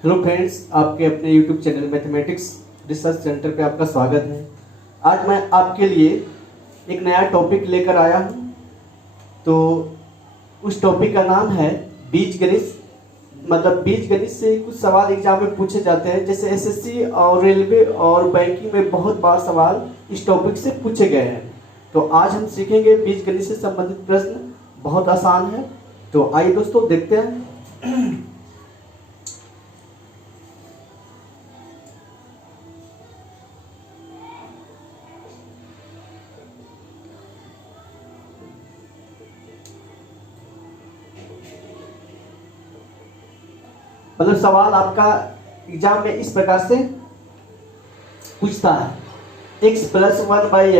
Hello friends, आपके अपने YouTube channel mathematics research centre पे आपका स्वागत है। आज मैं आपके लिए एक नया टॉपिक लेकर आया हूँ। तो उस टॉपिक का नाम है बीजगणित। मतलब बीजगणित से कुछ सवाल एग्जाम में पूछे जाते हैं, जैसे एसएससी और रेलवे और बैंकिंग में बहुत बार सवाल इस टॉपिक से पूछे गए हैं। तो आज हम सीखेंगे बीजगणित से संबंधित प्रश्न, बहुत आसान है। तो आइए दोस्तों देखते हैं। मतलब सवाल आपका एग्जाम में इस प्रकार से पूछता है, x plus one by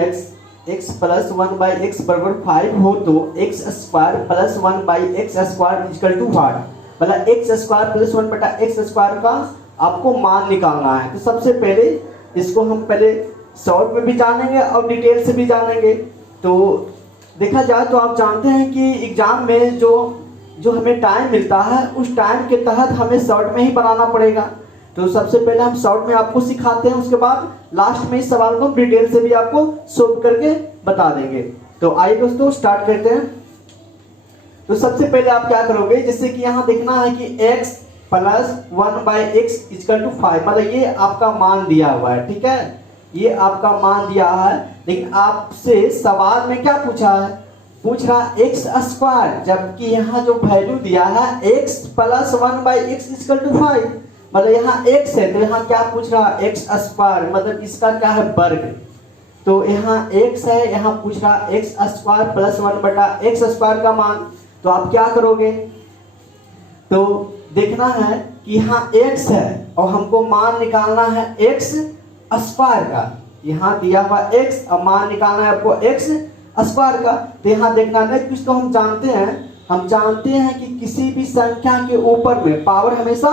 x बराबर 5 हो तो x square plus one by x square equal to what. मतलब एक्स स्क्वायर प्लस वन बटा एक्स स्क्वायर का आपको मान निकालना है। तो सबसे पहले इसको हम पहले शॉर्ट में भी जानेंगे और डिटेल से भी जानेंगे। तो देखा जाए तो आप जानते हैं कि एग्जाम में जो हमें टाइम मिलता है उस टाइम के तहत हमें शॉर्ट में ही बनाना पड़ेगा। तो सबसे पहले हम शॉर्ट में आपको सिखाते हैं, उसके बाद लास्ट में इस सवाल को डिटेल से भी आपको सोल्व करके बता देंगे। तो आइए दोस्तों स्टार्ट करते हैं। तो सबसे पहले आप क्या करोगे, जैसे कि यहाँ देखना है कि x plus one by x equal to 5, मतलब ये आपका मान दिया हुआ है, ठीक है, ये आपका मान दिया है। लेकिन आपसे सवाल में क्या पूछा है, पूछ रहा एक्स स्क्वायर, जबकि यहाँ जो वैल्यू दिया है x plus one by x equal to 5, मतलब यहाँ एक्स है तो यहाँ क्या पूछ रहा है एक्स स्क्वायर, मतलब इसका क्या है वर्ग। तो यहाँ एक्स है, यहाँ पूछ रहा एक्स स्क्वायर प्लस वन बटा एक्स स्क्वायर का मान। तो आप क्या करोगे, तो देखना है कि यहाँ एक्स है और हमको मान निकालना है एक्स स्क्वायर का। यहाँ दिया हुआ एक्स और मान निकालना है आपको एक्स स्क्वायर का। तो यहाँ देखना है कुछ तो हम जानते हैं कि किसी भी संख्या के ऊपर में पावर हमेशा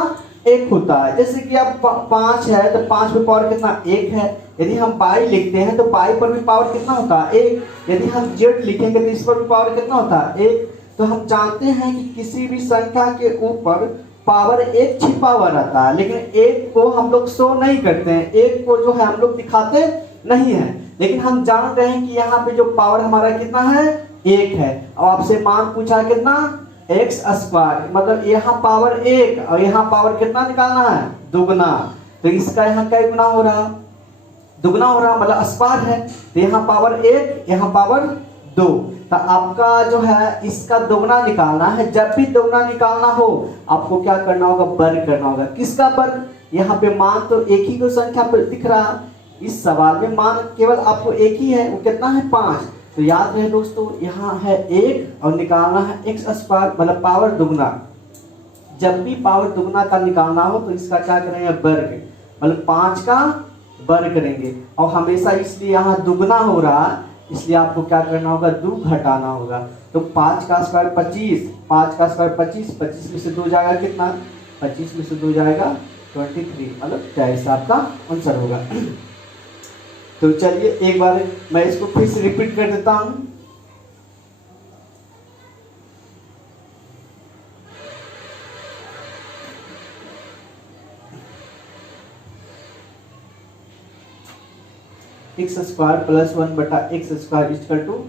एक होता है। जैसे कि अब 5 है तो 5 पे पावर कितना, एक है। यदि हम पाई लिखते हैं तो पाई पर भी पावर कितना होता है, एक। यदि हम जेड लिखेंगे तो इस पर भी पावर कितना होता है, एक। तो हम जानते हैं कि किसी भी संख्या के ऊपर पावर एक छिपा हुआ रहता है, लेकिन एक को हम लोग शो नहीं करते हैं, एक को जो है हम लोग दिखाते नहीं है। लेकिन हम जान रहे हैं कि यहाँ पे जो पावर हमारा कितना है, एक है। और आपसे मान पूछा कितना, एक्स स्क्वायर, मतलब यहाँ पावर एक और यहाँ पावर कितना निकालना है, दुगना। तो इसका यहाँ क्या गुना हो रहा, दुगना हो रहा, मतलब स्क्वायर है। तो यहाँ पावर एक, यहाँ पावर दो। तो आपका जो है इसका दोगुना निकालना है। जब भी दोगुना निकालना हो आपको क्या करना होगा, वर्ग करना होगा। किसका वर्ग, यहाँ पे मान तो एक ही को संख्या पर दिख रहा, इस सवाल में मान केवल आपको एक ही है, वो कितना है 5। तो याद रहे दोस्तों, यहाँ है एक और निकालना है एक्स स्क्वायर, मतलब पावर दुगना। जब भी पावर दुगना का निकालना हो तो इसका क्या करेंगे, वर्ग, मतलब 5 का वर्ग करेंगे। और हमेशा इसलिए यहाँ दुगना हो रहा, इसलिए आपको क्या करना होगा, 2 घटाना होगा। तो 5 का स्क्वायर 25, 5 का स्क्वायर 25, 25 में से 2 जाएगा कितना, 25 में से 2 जाएगा 23, मतलब 23 आपका आंसर होगा। तो चलिए एक बार मैं इसको फिर से रिपीट कर देता हूं। एक्स स्क्वायर प्लस वन बटा x square equal to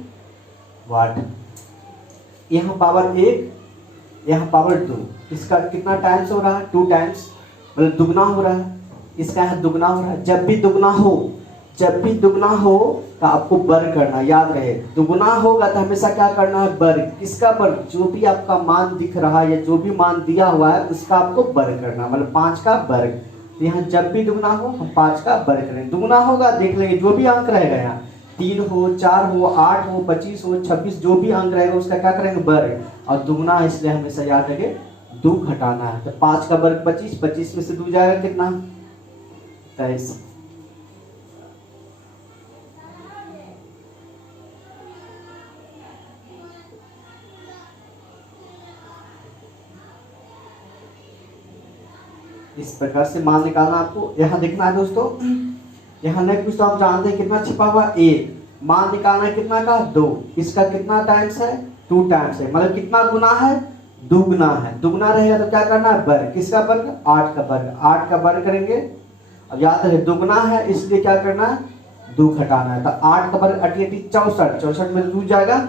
what. यहाँ पावर एक, यहाँ पावर 2, इसका कितना टाइम्स हो रहा है, 2 टाइम्स, मतलब दुगना हो रहा है। इसका यहाँ दुगना हो रहा है। जब भी दुगना हो तो आपको वर्ग करना, याद रहे। दुगुना होगा तो हमेशा क्या करना है, वर्ग। किसका वर्ग, जो भी आपका मान दिख रहा है या जो भी मान दिया हुआ है उसका आपको वर्ग करना, मतलब 5 का वर्ग। तो यहाँ जब भी दुगुना हो हम 5 का वर्ग करेंगे। दुगुना होगा देख लेंगे, जो भी अंक रहेगा, यहाँ 3 हो, 4 हो, 8 हो, 25 हो, 26, जो भी अंक रहेगा उसका क्या करेंगे, वर्ग। और दुगुना इसलिए हमेशा याद रखे 2 घटाना है। तो 5 का वर्ग 25, 25 में से 2 जाएगा कितना, 23। इस प्रकार से मान निकालना आपको। यहाँ देखना है दोस्तों, यहाँ नहीं कुछ तो आप जानते हैं कितना छिपा हुआ, एक। मान निकालना है कितना का, 2। इसका कितना टाइम्स है, 2 टाइम्स है, मतलब कितना गुना है, दुगना है, दुगना रहेगा तो क्या करना है, वर्ग। किसका वर्ग, 8 का वर्ग, 8 का वर्ग करेंगे। अब याद रहे दुगना है इसलिए क्या करना है, 2 घटाना है। तो 8 का वर्ग 8 64, 64 में 2 जाएगा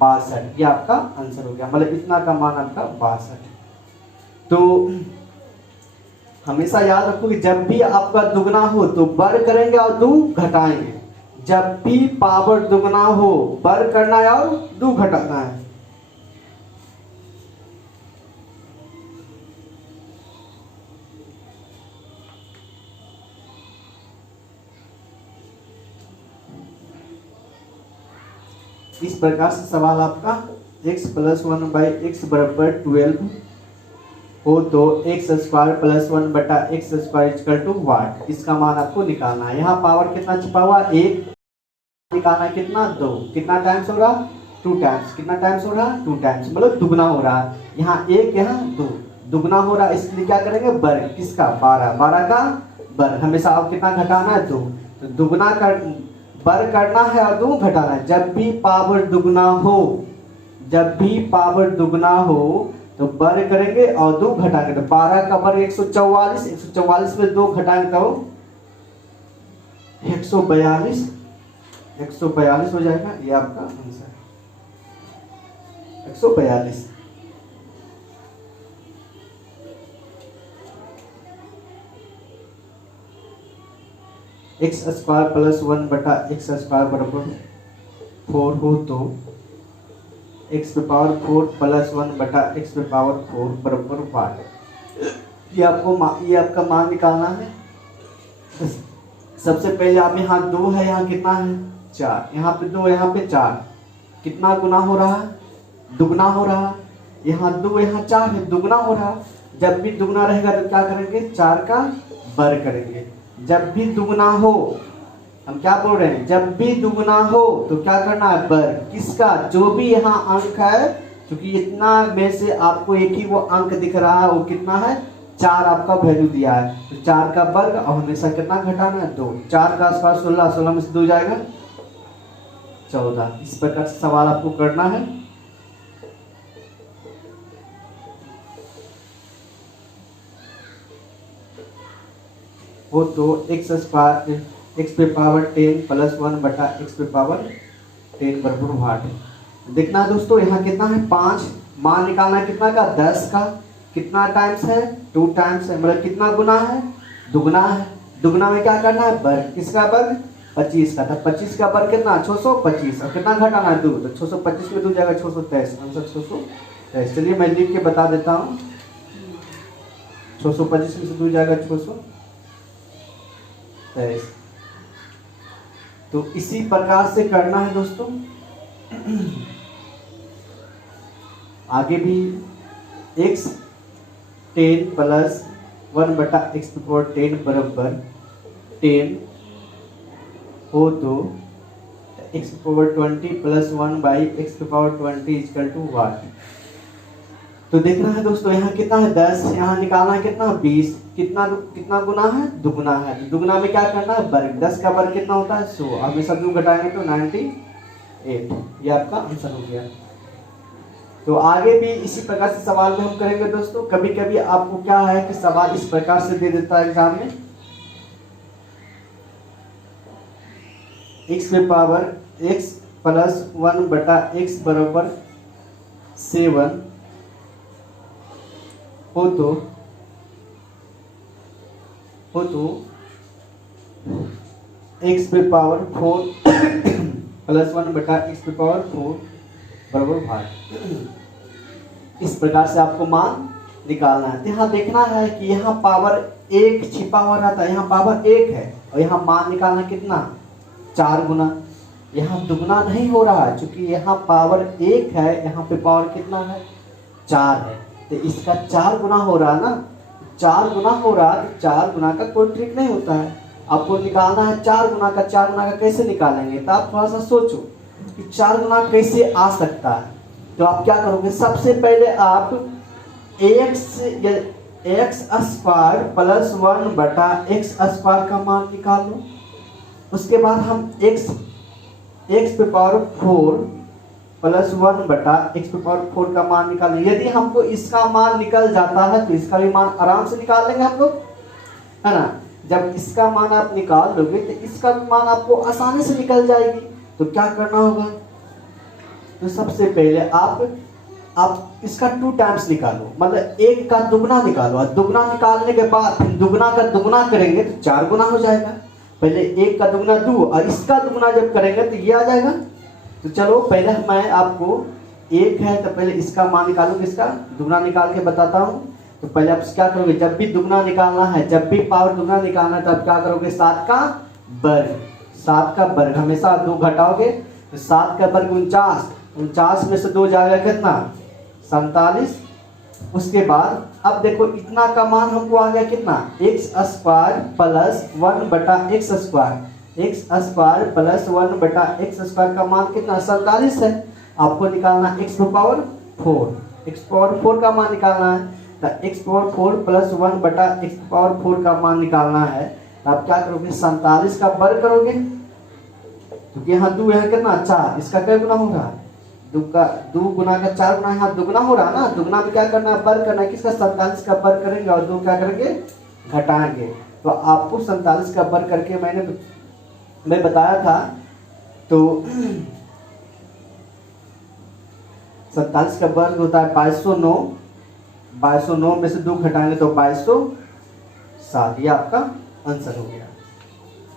62, ये आपका आंसर हो गया। मतलब इतना का मान आपका 62। तो हमेशा याद रखो कि जब भी आपका दुगना हो तो वर्ग करेंगे और 2 घटाएंगे। जब भी पावर दुगना हो वर्ग करना है और 2 घटाना है। इस प्रकार से सवाल आपका x + 1/x = 12 हो तो x² + 1/x² = वाट। इसका मान आपको निकालना है। यहाँ पावर कितना छिपा हुआ, 1 निकालना है, कितना 2, कितना टाइम्स हो रहा, 2 टाइम्स, कितना टाइम्स हो रहा, 2 टाइम्स, मतलब दुगना हो रहा है। यहाँ 1 यहाँ 2, दुगना हो रहा है इसलिए क्या करेंगे, वर्ग। किसका, 12, 12 का वर्ग। हमेशा आप कितना घटाना है, 2। तो दुगना कर वर्ग करना है और 2 घटाना है। जब भी पावर दुगना हो, जब भी पावर दुगना हो तो वर्ग करेंगे और 2 घटाएंगे। तो 12 का वर्ग 144, 144 में 2 घटाएंगे तो 142, 142 हो जाएगा। ये आपका आंसर 142। x² + 1/x² = 4 हो तो x⁴ + 1/x⁴ बराबर वाट। ये आपका मान निकालना है। सबसे पहले आप यहाँ 2 है, यहाँ कितना है, 4, यहाँ पे 2, यहाँ पे 4, कितना गुना हो रहा है, दुगना हो रहा है। यहाँ 2 यहाँ 4 है, दुगना हो रहा है। जब भी दुगना रहेगा तो क्या करेंगे, 4 का वर्ग करेंगे। जब भी दुगना हो, हम क्या बोल रहे हैं, जब भी दुगना हो तो क्या करना है, वर्ग। किसका, जो भी यहाँ अंक है, क्योंकि इतना में से आपको एक ही वो अंक दिख रहा है, वो कितना है, 4 आपका वैल्यू दिया है। तो 4 का वर्ग और हमेशा कितना घटाना है, 2। 4 का आसपास 16, 16 में से 2 जाएगा 14। इस प्रकार से सवाल आपको करना है। हो तो x² x⁻10 + 1/x⁻10 बराबर वाट। देखना है दोस्तों, यहाँ कितना है, 5। मान निकालना है कितना का, 10 का। कितना टाइम्स है, 2 टाइम्स है, मतलब कितना गुना है, दुगना है। दुगना में क्या करना है, वर्ग। किसका वर्ग, 25 का। था 25 का वर्ग कितना, 625। और कितना घटाना है, 2। तो 625 में 2 जाएगा 623, आंसर 623। चलिए मैं लिख के बता देता हूँ। 625 में से 2 जाएगा 623। तो इसी प्रकार से करना है दोस्तों। आगे भी x10 + 1/x⁴10 बराबर 10 हो तो x⁻20 + 1/x⁻20 = वाट। तो देखना है दोस्तों, यहाँ कितना है, 10, यहाँ निकालना है कितना, 20। कितना गुना है, दुगना है। तो दुगना में क्या करना है, वर्ग। 10 का वर्ग कितना होता है, 100। हमेशा 2 घटाएंगे तो 98। ये आपका आंसर हो गया। तो आगे भी इसी प्रकार से सवाल में हम करेंगे दोस्तों। कभी कभी आपको क्या है कि सवाल इस प्रकार से दे देता है एग्जाम में, x + 1/x = 7 हो तो x⁴ + 1/x⁴ बराबर वाट। इस प्रकार से आपको मान निकालना है। यहाँ देखना है कि यहाँ पावर 1 छिपा हुआ रहता है, यहाँ पावर 1 है और यहाँ मान निकालना कितना, 4 गुना। यहाँ दुगना नहीं हो रहा है, क्योंकि यहाँ पावर 1 है, यहाँ पे पावर कितना है, 4 है। तो इसका 4 गुना हो रहा है ना, 4 गुना हो रहा है। 4 गुना का कोई ट्रिक नहीं होता है। आपको निकालना है 4 गुना का। 4 गुना का कैसे निकालेंगे, तो आप थोड़ा सा सोचो कि 4 गुना कैसे आ सकता है। तो आप क्या करोगे, सबसे पहले आप x² + 1/x² का मान निकाल लो। उसके बाद हम x⁴ प्लस 1 बटा एक्स पावर 4 का मान निकालें। यदि हमको इसका मान निकल जाता है तो इसका भी मान आराम से निकाल लेंगे हम लोग, है ना। जब इसका मान आप निकाल लोगे तो इसका भी मान आपको आसानी से निकल जाएगी। तो क्या करना होगा, तो सबसे पहले आप इसका 2 टाइम्स निकालो, मतलब 1 का दुगना निकालो, और दुगना निकालने के बाद फिर दुगना का दुगना करेंगे तो 4 गुना हो जाएगा। पहले 1 का दुगना 2 और इसका दुगना जब करेंगे तो ये आ जाएगा। तो चलो पहले मैं आपको 1 है तो पहले इसका मान निकालो, इसका दुगना निकाल के बताता हूँ। तो पहले आप क्या करोगे, जब भी दुगना निकालना है, जब भी पावर दुगना निकालना है, तब क्या करोगे, 7 का वर्ग, 7 का वर्ग हमेशा 2 घटाओगे तो 7 का वर्ग 49, 49 में से 2 जाएगा कितना, 47। उसके बाद अब देखो इतना का मान हमको आ गया कितना, एक्स स्क्वायर प्लस 1 बटा x square, x square plus 1 बटा एक्स स्क्वायर का मान कितना, 47 है। आपको निकालना एक्स पावर 4, एक्स पावर 4 का मान निकालना है। तो एक्स पावर 4 प्लस 1 बटा एक्स पावर 4 का मान निकालना है। तो आप क्या करोगे, 47 का वर्ग करोगे, क्योंकि यहाँ 2 यहाँ कितना 4, इसका क्या गुना होगा, 2 गुना का 4 गुना, यहाँ दुगना हो रहा है ना, दुगना में क्या करना है, वर्ग करना है, किसका 47 का वर्ग करेंगे और 2 क्या करेंगे, घटाएंगे। तो आपको 47 का वर्ग करके मैं बताया था। तो 47 का वर्ग होता है 2209, 2209 में से 2 घटाएंगे तो 2207, ये आपका आंसर हो गया।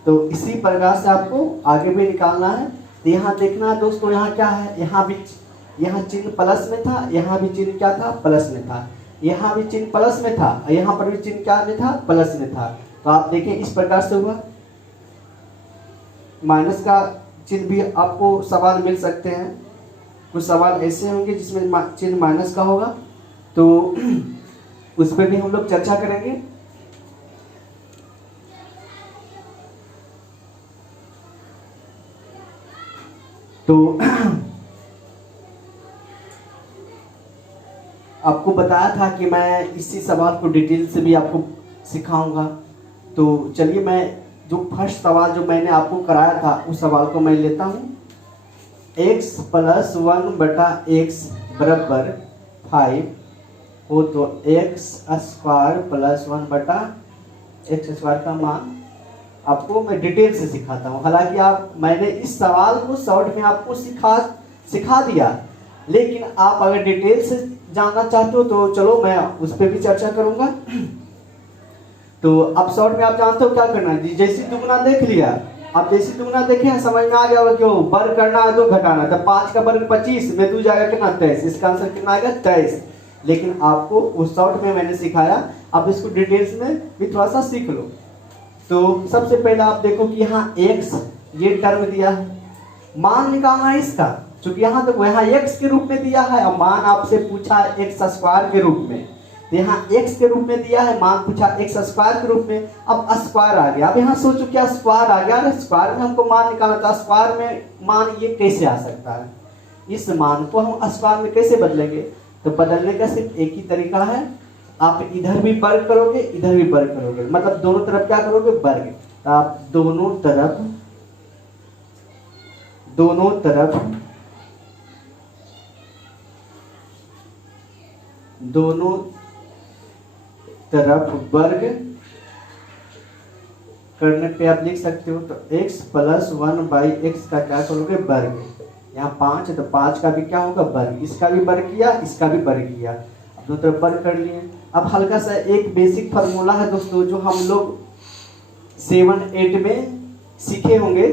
तो इसी प्रकार से आपको आगे भी निकालना है। तो यहाँ देखना है दोस्तों, यहाँ क्या है, यहाँ चिन्ह प्लस में था, यहाँ भी चिन्ह क्या था, प्लस में था, यहाँ भी चिन्ह प्लस में था, यहाँ पर भी चिन्ह क्या में था, प्लस में था। तो आप देखें इस प्रकार से हुआ। माइनस का चिन्ह भी आपको सवाल मिल सकते हैं, कुछ सवाल ऐसे होंगे जिसमें चिन्ह माइनस का होगा, तो उस पर भी हम लोग चर्चा करेंगे। तो आपको बताया था कि मैं इसी सवाल को डिटेल से भी आपको सिखाऊंगा। तो चलिए मैं जो फर्स्ट सवाल जो मैंने आपको कराया था उस सवाल को मैं लेता हूँ। x प्लस 1 बटा एक्स बराबर 5 हो तो एक्स स्क्वायर प्लस 1 बटा एक्स स्क्वायर का मान आपको मैं डिटेल से सिखाता हूँ। हालांकि मैंने इस सवाल को शॉर्ट में आपको सिखा दिया, लेकिन आप अगर डिटेल से जानना चाहते हो तो चलो मैं उस पर भी चर्चा करूंगा। तो अब शॉर्ट में आप जानते हो क्या करना है, जैसे दुगना देख लिया, आप जैसे दुगना देखे समझ में आ गया होगा क्यों वर्ग करना है, 2 घटाना है। तो 5 का वर्ग 25 में 2 जाएगा कितना, 23, इसका आंसर कितना आएगा, 23। लेकिन आपको उस शॉर्ट में मैंने सिखाया, आप इसको डिटेल्स में भी थोड़ा सा सीख लो। तो सबसे पहले आप देखो कि यहाँ x ये टर्म दिया है, मान निकालना है इसका, क्योंकि यहाँ देखो यहाँ x के रूप में दिया है और मान आपसे पूछा है एक्स स्क्वायर के रूप में। तो यहाँ x के रूप में दिया है, मान पूछा एक्स स्क्वायर के रूप में, अब स्क्वायर आ गया। अब यहाँ सोचो क्या स्क्वायर आ गया, स्क्वायर में हमको मान निकालना था, स्क्वायर में मान ये कैसे आ सकता है, इस मान को हम स्क्वायर में कैसे बदलेंगे। तो बदलने का सिर्फ एक ही तरीका है, आप इधर भी वर्ग करोगे इधर भी वर्ग करोगे, मतलब दोनों तरफ क्या करोगे, वर्ग। तो आप दोनों तरफ वर्ग करने पे आप लिख सकते हो। तो x प्लस 1 बाई एक्स का क्या करोगे, वर्ग। यहाँ 5 है तो 5 का भी क्या होगा, वर्ग, इसका भी वर्ग किया, इसका भी वर्ग किया, दोनों तरफ वर्ग कर लिए। अब हल्का सा एक बेसिक फार्मूला है दोस्तों जो हम लोग 7-8 में सीखे होंगे।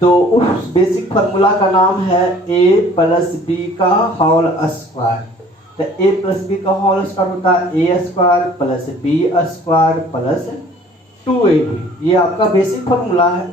तो उस बेसिक फार्मूला का नाम है a प्लस बी का होल स्क्वायर। तो a प्लस बी का होल स्क्वायर होता है a square plus b square plus 2ab। ये आपका बेसिक फार्मूला है।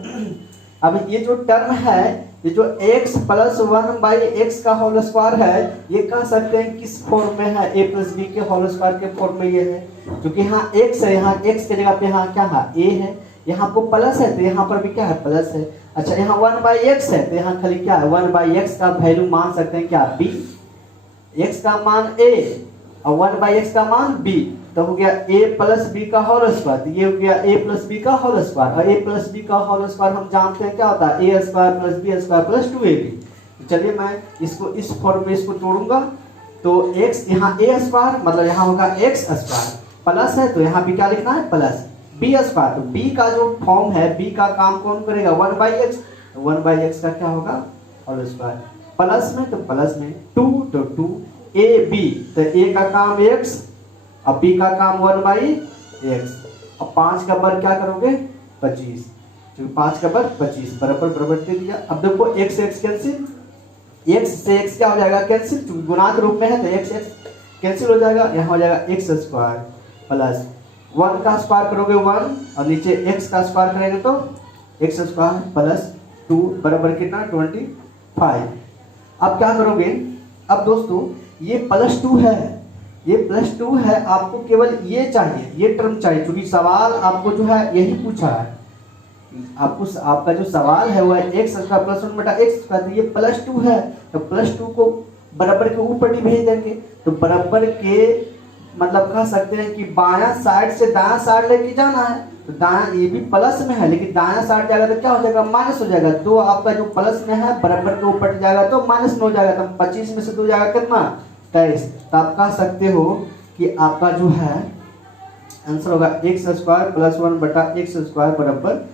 अब ये जो टर्म है, ये जो x प्लस 1 बाई एक्स का होल स्क्वायर है, ये कह सकते हैं किस फॉर्म में है, a प्लस बी के होल स्क्वायर के फॉर्म में ये है। क्योंकि यहाँ x है, यहाँ x के जगह पे यहाँ क्या है, a है, यहाँ पर प्लस है तो यहाँ पर भी क्या है, प्लस है। अच्छा यहाँ 1 बाई एक्स है तो यहाँ खाली क्या है, 1 बाई एक्स का वैल्यू मान सकते हैं क्या, b, x का मान a और 1 बाई एक्स का मान b। तो हो गया a प्लस बी का होल स्क्वायर, ये हो गया a प्लस बी का होल स्क्वायर। और a प्लस बी का होल स्क्वायर हम जानते हैं क्या होता है, a square plus b square plus 2ab। चलिए मैं इसको इस फॉर्म में इसको जोड़ूंगा। तो x यहाँ ए स्क्वायर मतलब यहाँ होगा एक्स स्क्वायर, प्लस है तो यहाँ भी क्या लिखना है प्लस बी स्क्वायर। तो बी का जो फॉर्म है, बी का काम कौन करेगा 1/x, तो 1/x का क्या होगा होल स्क्वायर, प्लस में तो प्लस में 2 तो 2 ए बी, तो ए का काम x और बी का काम 1/x। अब 5 का वर्ग क्या करोगे 25, क्योंकि 5 का वर्ग 25 बराबर बराबर दे दिया। अब देखो x x कैंसिल, x से x क्या हो जाएगा कैंसिल, क्योंकि गुणांक रूप में है तो x x कैंसिल हो जाएगा, यहाँ हो जाएगा x स्क्वायर प्लस 1 का स्क्वायर करोगे 1 और नीचे x का स्क्वायर करेंगे तो x स्क्वायर प्लस 2 बराबर कितना 25। अब क्या करोगे, अब दोस्तों ये +2 है, ये +2 है, आपको केवल ये चाहिए, ये टर्म चाहिए, क्योंकि सवाल आपको जो है यही पूछा है। आपको आपका जो सवाल है वह x square plus 1/x square, ये +2 है तो +2 को बराबर के ऊपर ही भेज देंगे। तो बराबर के मतलब कह सकते हैं कि बायां साइड से दायां साइड लेके जाना है, तो दायां ये भी प्लस में है लेकिन दायां साइड जाएगा तो क्या हो जाएगा माइनस हो जाएगा। तो आपका जो प्लस में है बराबर के ऊपर जाएगा तो माइनस में हो जाएगा, तो 25 में से 2 जाएगा कितना 23। तो आप कह सकते हो कि आपका जो है आंसर होगा x square plus 1/x square बराबर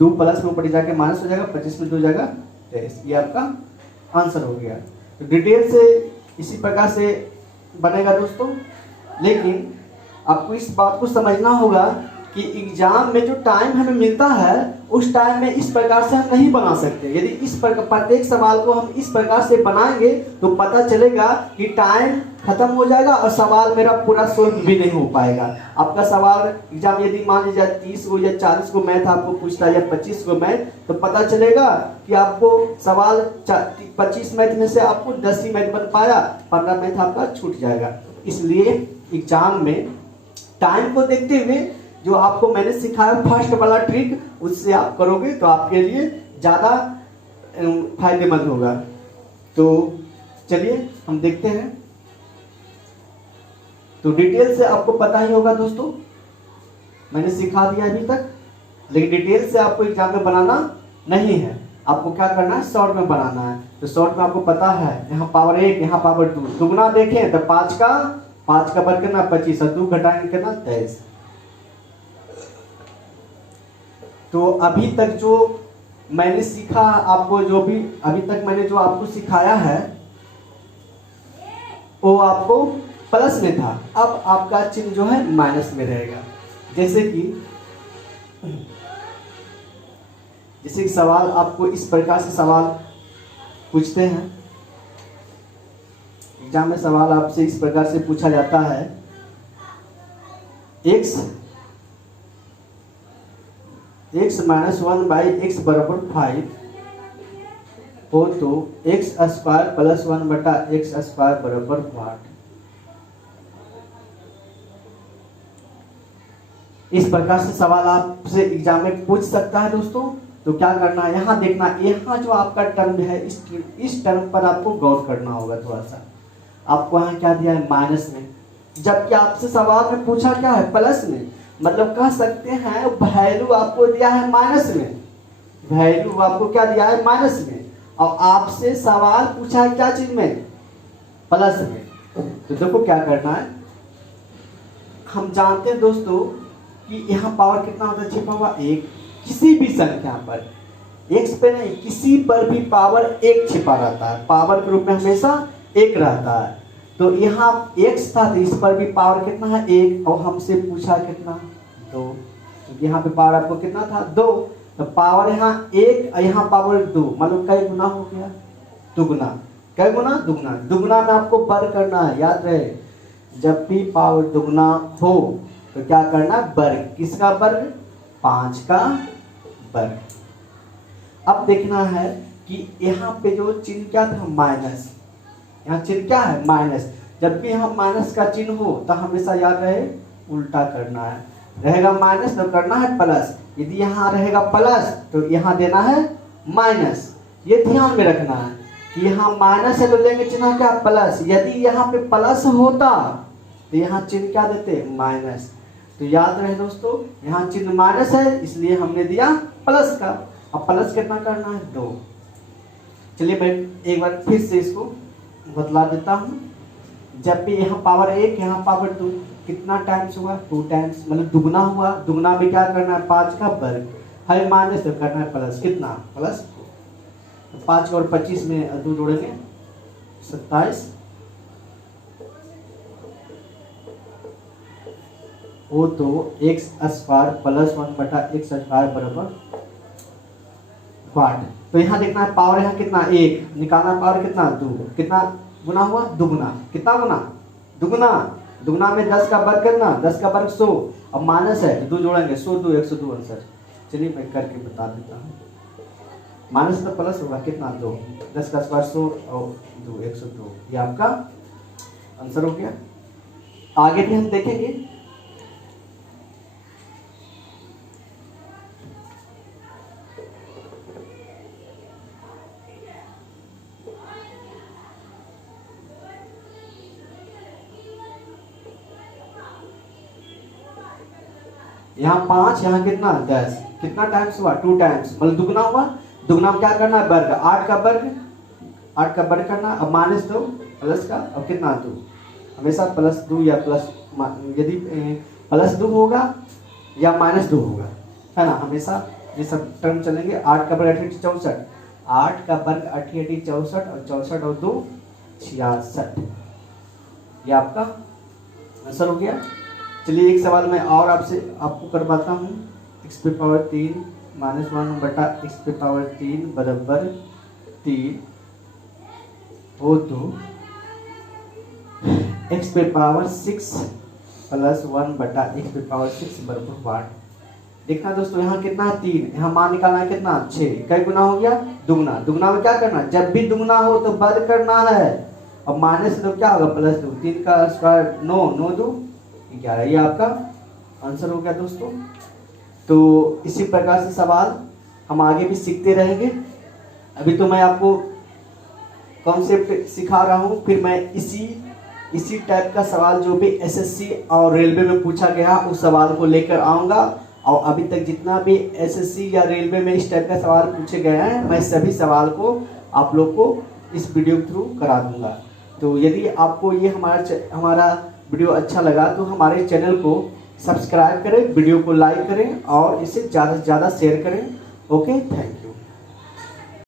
2 प्लस में ऊपर जाके माइनस हो जाएगा, 25 में 2 जाएगा 23। ये आपका आंसर हो गया। तो डिटेल से इसी प्रकार से बनेगा दोस्तों, लेकिन आपको इस बात को समझना होगा कि एग्जाम में जो टाइम हमें मिलता है उस टाइम में इस प्रकार से हम नहीं बना सकते। यदि इस प्रत्येक सवाल को हम इस प्रकार से बनाएंगे तो पता चलेगा कि टाइम खत्म हो जाएगा और सवाल मेरा पूरा सोल्व भी नहीं हो पाएगा। आपका सवाल एग्जाम यदि मान लीजिए 30 को या 40 को मैथ आपको पूछता है या 25 को मैथ, तो पता चलेगा कि आपको सवाल 25 मैथ में से आपको 10 ही मैथ बन पाया, 15 मैथ आपका छूट जाएगा। इसलिए एग्जाम में टाइम को देखते हुए जो आपको मैंने सिखाया फर्स्ट वाला ट्रिक उससे आप करोगे तो आपके लिए ज़्यादा फायदेमंद होगा। तो चलिए हम देखते हैं। तो डिटेल से आपको पता ही होगा दोस्तों, मैंने सिखा दिया अभी तक, लेकिन डिटेल से आपको एग्जाम में बनाना नहीं है। आपको क्या करना है शॉर्ट में बनाना है। तो शॉर्ट में आपको पता है यहाँ पावर 1 यहाँ पावर 2, दुगना देखें तो 5 का वर्ग कितना 25 और 2 घटाएंगे कितना 23। तो अभी तक जो मैंने सीखा आपको, जो भी अभी तक मैंने जो आपको सिखाया है वो आपको प्लस में था, अब आपका चिन्ह जो है माइनस में रहेगा। जैसे कि सवाल आपको इस प्रकार से सवाल पूछते हैं एग्जाम में, सवाल आपसे इस प्रकार से पूछा जाता है x माइनस 1/x बराबर 5 हो तो x square plus 1/x square बराबर 8। इस प्रकार से सवाल आपसे एग्जाम में पूछ सकता है दोस्तों। तो क्या करना है, यहाँ देखना, यहाँ जो आपका टर्म है इस टर्म पर आपको गौर करना होगा थोड़ा सा। आपको यहाँ क्या दिया है माइनस में, जबकि आपसे सवाल में पूछा क्या है प्लस में, मतलब कह सकते हैं वैल्यू आपको दिया है माइनस में, वैल्यू आपको क्या दिया है माइनस में, और आपसे सवाल पूछा है क्या चीज में प्लस में। तो देखो क्या करना है, हम जानते हैं दोस्तों कि यहाँ पावर कितना होता है छिपा हुआ 1, किसी भी संख्या पर x पे नहीं किसी पर भी पावर 1 छिपा रहता है, पावर के रूप में हमेशा 1 रहता है। तो यहाँ x था तो इस पर भी पावर कितना है 1, और हमसे पूछा कितना 2, क्योंकि यहाँ पे पावर आपको कितना था 2, तो पावर यहाँ 1 और यहाँ पावर 2, मतलब कई गुना हो गया दुगुना, कई गुना दुगुना, दुगुना में आपको वर्ग करना है, याद रहे जब भी पावर दुगुना हो तो क्या करना वर्ग, किसका वर्ग 5 का वर्ग। अब देखना है कि यहाँ पे जो चिन्ह क्या था माइनस, यहाँ चिन्ह क्या है माइनस, जब भी यहाँ माइनस का चिन्ह हो तो हमेशा याद रहे उल्टा करना है, रहेगा माइनस तो करना है प्लस, यदि यहाँ रहेगा प्लस तो यहाँ देना है माइनस। ये ध्यान में रखना है कि यहाँ माइनस है तो लेंगे चिन्ह क्या प्लस, यदि यहाँ पे प्लस होता तो यहाँ चिन्ह क्या देते माइनस। तो याद रहे दोस्तों यहाँ चिन्ह माइनस है इसलिए हमने दिया प्लस का, अब प्लस कितना करना है 2। चलिए मैं एक बार फिर से इसको बतला देता हूँ। जब भी यहाँ पावर 1 यहाँ पावर 2 कितना टाइम्स हुआ, 2 टाइम्स, मतलब दुगना हुआ। दुगना में क्या करना है, 5 का वर्ग, हमें माइनस तो करना है प्लस, कितना प्लस 5 और 25 में 2 जोड़ेंगे 27, वो तो एक्स स्क्वायर प्लस 1 बटा एक्स स्क्वायर बराबर 8। तो यहाँ देखना है पावर, यहाँ कितना 1 निकालना है, पावर कितना 2, कितना गुना हुआ दुगना, कितना गुना दुगना, दुगना में 10 का वर्ग करना, 10 का वर्ग 100, अब माइनस है 2 जोड़ेंगे 100 2 102 आंसर। चलिए मैं करके बता देता हूँ। माइनस तो प्लस होगा, कितना 2, 10 का स्क्वायर 100 और 2 102, ये आपका आंसर हो गया। आगे भी हम देखेंगे। यहाँ 5 यहाँ कितना 10, कितना टाइम्स हुआ 2 टाइम्स, मतलब दुगना हुआ। दुगना में क्या करना है वर्ग, 8 का वर्ग, 8 का वर्ग करना, अब माइनस 2 प्लस का, अब कितना 2, हमेशा प्लस 2 या प्लस, यदि प्लस 2 होगा या माइनस 2 होगा, है ना, हमेशा ये सब टर्म चलेंगे। 8 का वर्ग 8 64, 8 का वर्ग 8 64 और 64 और 2 66, ये आपका आंसर हो गया। चलिए एक सवाल मैं और आपको करवाता हूँ। x पे पावर 3 माइनस 1 बटा x पे पावर 3 बराबर 3 हो तो x पे पावर 6 प्लस 1 बटा x पे पावर 6 बराबर 8। देखना दोस्तों यहाँ कितना है 3, यहाँ मान निकालना है कितना 6, कई गुना हो गया दुगना। दुगना में क्या करना, जब भी दुगना हो तो वर्ग करना है, अब माइनस तो क्या होगा प्लस 2, 3 का स्क्वायर 9 9 2 11, ये आपका आंसर हो गया दोस्तों। तो इसी प्रकार से सवाल हम आगे भी सीखते रहेंगे। अभी तो मैं आपको कॉन्सेप्ट सिखा रहा हूँ, फिर मैं इसी टाइप का सवाल जो भी एसएससी और रेलवे में पूछा गया उस सवाल को लेकर आऊँगा। और अभी तक जितना भी एसएससी या रेलवे में इस टाइप का सवाल पूछे गए हैं, मैं सभी सवाल को आप लोग को इस वीडियो के थ्रू करा दूंगा। तो यदि आपको ये हमारा वीडियो अच्छा लगा तो हमारे चैनल को सब्सक्राइब करें, वीडियो को लाइक करें और इसे ज़्यादा से ज़्यादा शेयर करें। Okay, thank you.